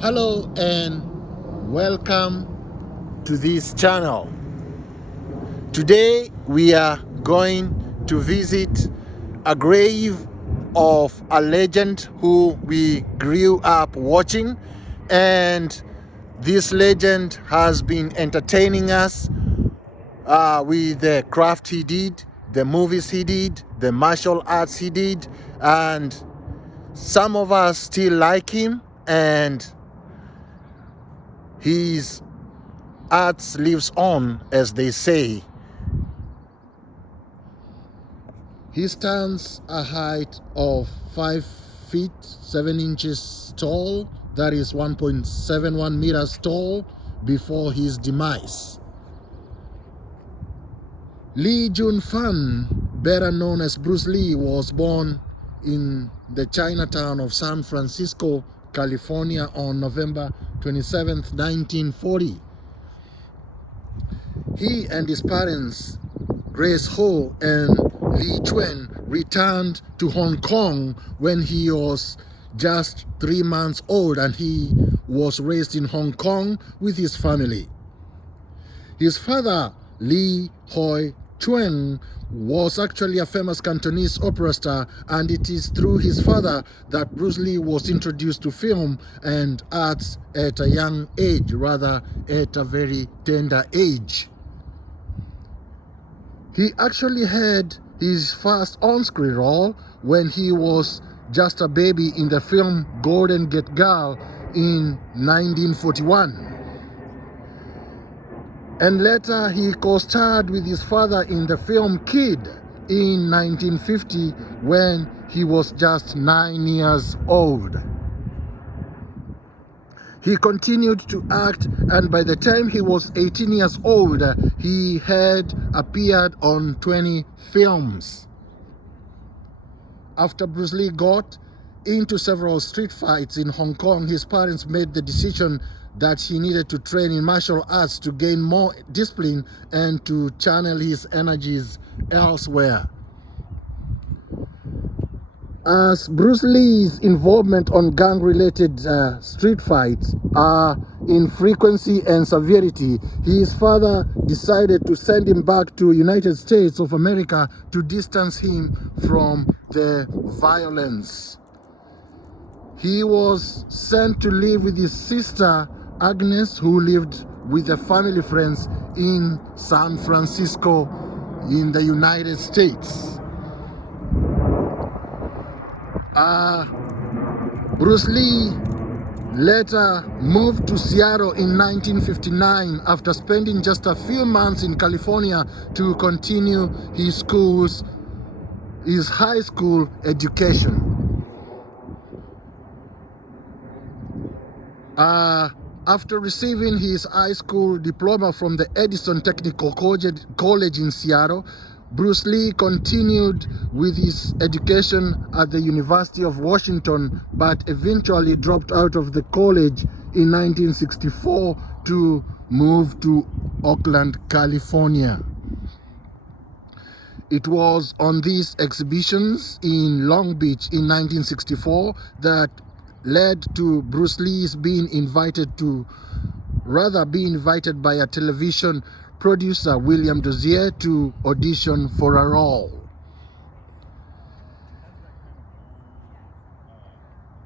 Hello and welcome to this channel. Today we are going to visit a grave of a legend who we grew up watching, and this legend has been entertaining us with the craft he did, the movies he did, the martial arts he did, and some of us still like him, and his art lives on, as they say. He stands a height of 5 feet 7 inches tall, that is 1.71 meters tall, before his demise. Lee Jun-fan, better known as Bruce Lee, was born in the Chinatown of San Francisco, California on November 27, 1940. He and his parents, Grace Ho and Lee Chuen, returned to Hong Kong when he was just 3 months old, and he was raised in Hong Kong with his family. His father, Lee Hoi Chuen, was actually a famous Cantonese opera star, and it is through his father that Bruce Lee was introduced to film and arts at a young age, rather at a very tender age. He actually had his first on-screen role when he was just a baby in the film Golden Gate Girl in 1941. And later he co-starred with his father in the film Kid in 1950 when he was just 9 years old. He continued to act, and by the time he was 18 years old, he had appeared on 20 films. After Bruce Lee got into several street fights in Hong Kong, his parents made the decision that he needed to train in martial arts to gain more discipline and to channel his energies elsewhere. As Bruce Lee's involvement on gang-related street fights are in frequency and severity, his father decided to send him back to United States of America to distance him from the violence. He was sent to live with his sister Agnes, who lived with the family friends in San Francisco in the United States. Bruce Lee later moved to Seattle in 1959 after spending just a few months in California to continue his high school education. After receiving his high school diploma from the Edison Technical College in Seattle, Bruce Lee continued with his education at the University of Washington, but eventually dropped out of the college in 1964 to move to Oakland, California. It was on these exhibitions in Long Beach in 1964 that led to Bruce Lee's being invited by a television producer, William Dozier, to audition for a role.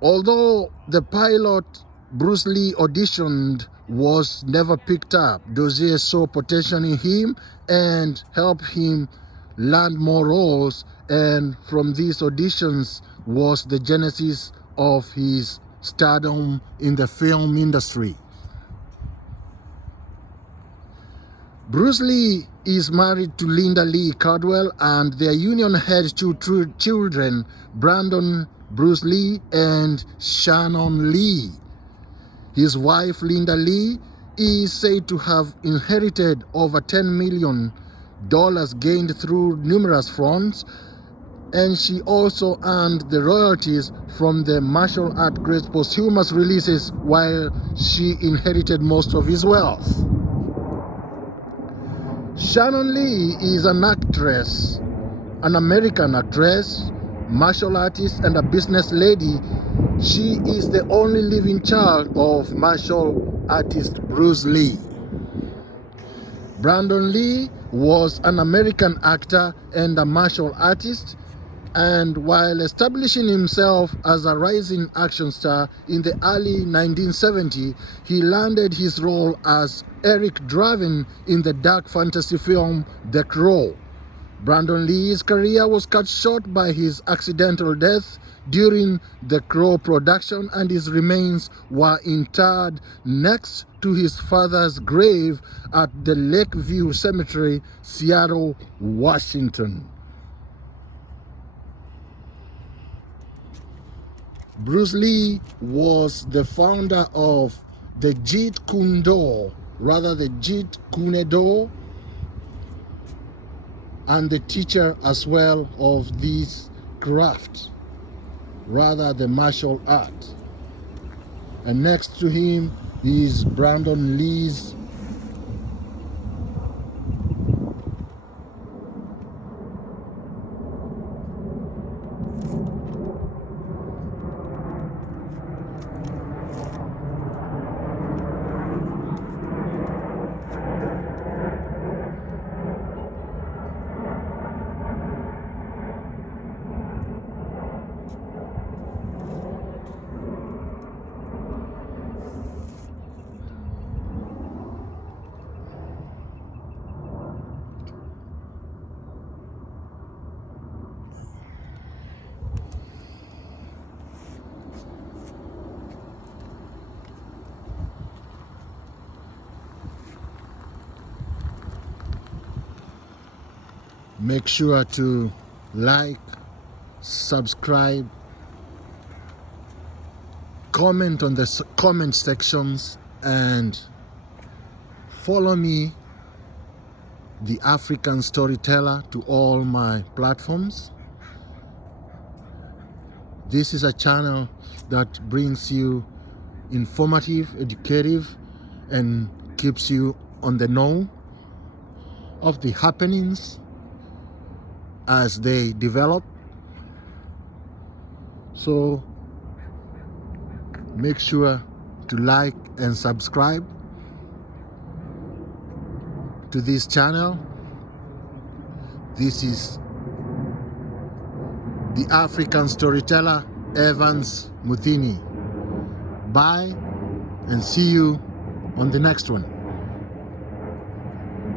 Although the pilot Bruce Lee auditioned was never picked up, Dozier saw potential in him and helped him land more roles, and from these auditions was the genesis of his stardom in the film industry. Bruce Lee is married to Linda Lee Cardwell, and their union had 2 children, Brandon Bruce Lee and Shannon Lee. His wife, Linda Lee, is said to have inherited over $10 million gained through numerous fronts, and she also earned the royalties from the martial art great's posthumous releases, while she inherited most of his wealth. Shannon Lee is an actress, an American actress, martial artist, and a business lady. She is the only living child of martial artist Bruce Lee. Brandon Lee was an American actor and a martial artist, and while establishing himself as a rising action star in the early 1970s, he landed his role as Eric Draven in the dark fantasy film The Crow. Brandon Lee's career was cut short by his accidental death during The Crow production, and his remains were interred next to his father's grave at the Lakeview Cemetery, Seattle, Washington. Bruce Lee was the founder of the Jeet Kune Do, rather the Jeet Kune Do, and the teacher as well of this craft, rather the martial art. And next to him is Brandon Lee's Make sure to like, subscribe, comment on the comment sections, and follow me, the African Storyteller, to all my platforms. This is a channel that brings you informative, educative, and keeps you on the know of the happenings as they develop. So make sure to like and subscribe to this channel. This is the African Storyteller, Evans Muthini. Bye, and see you on the next one.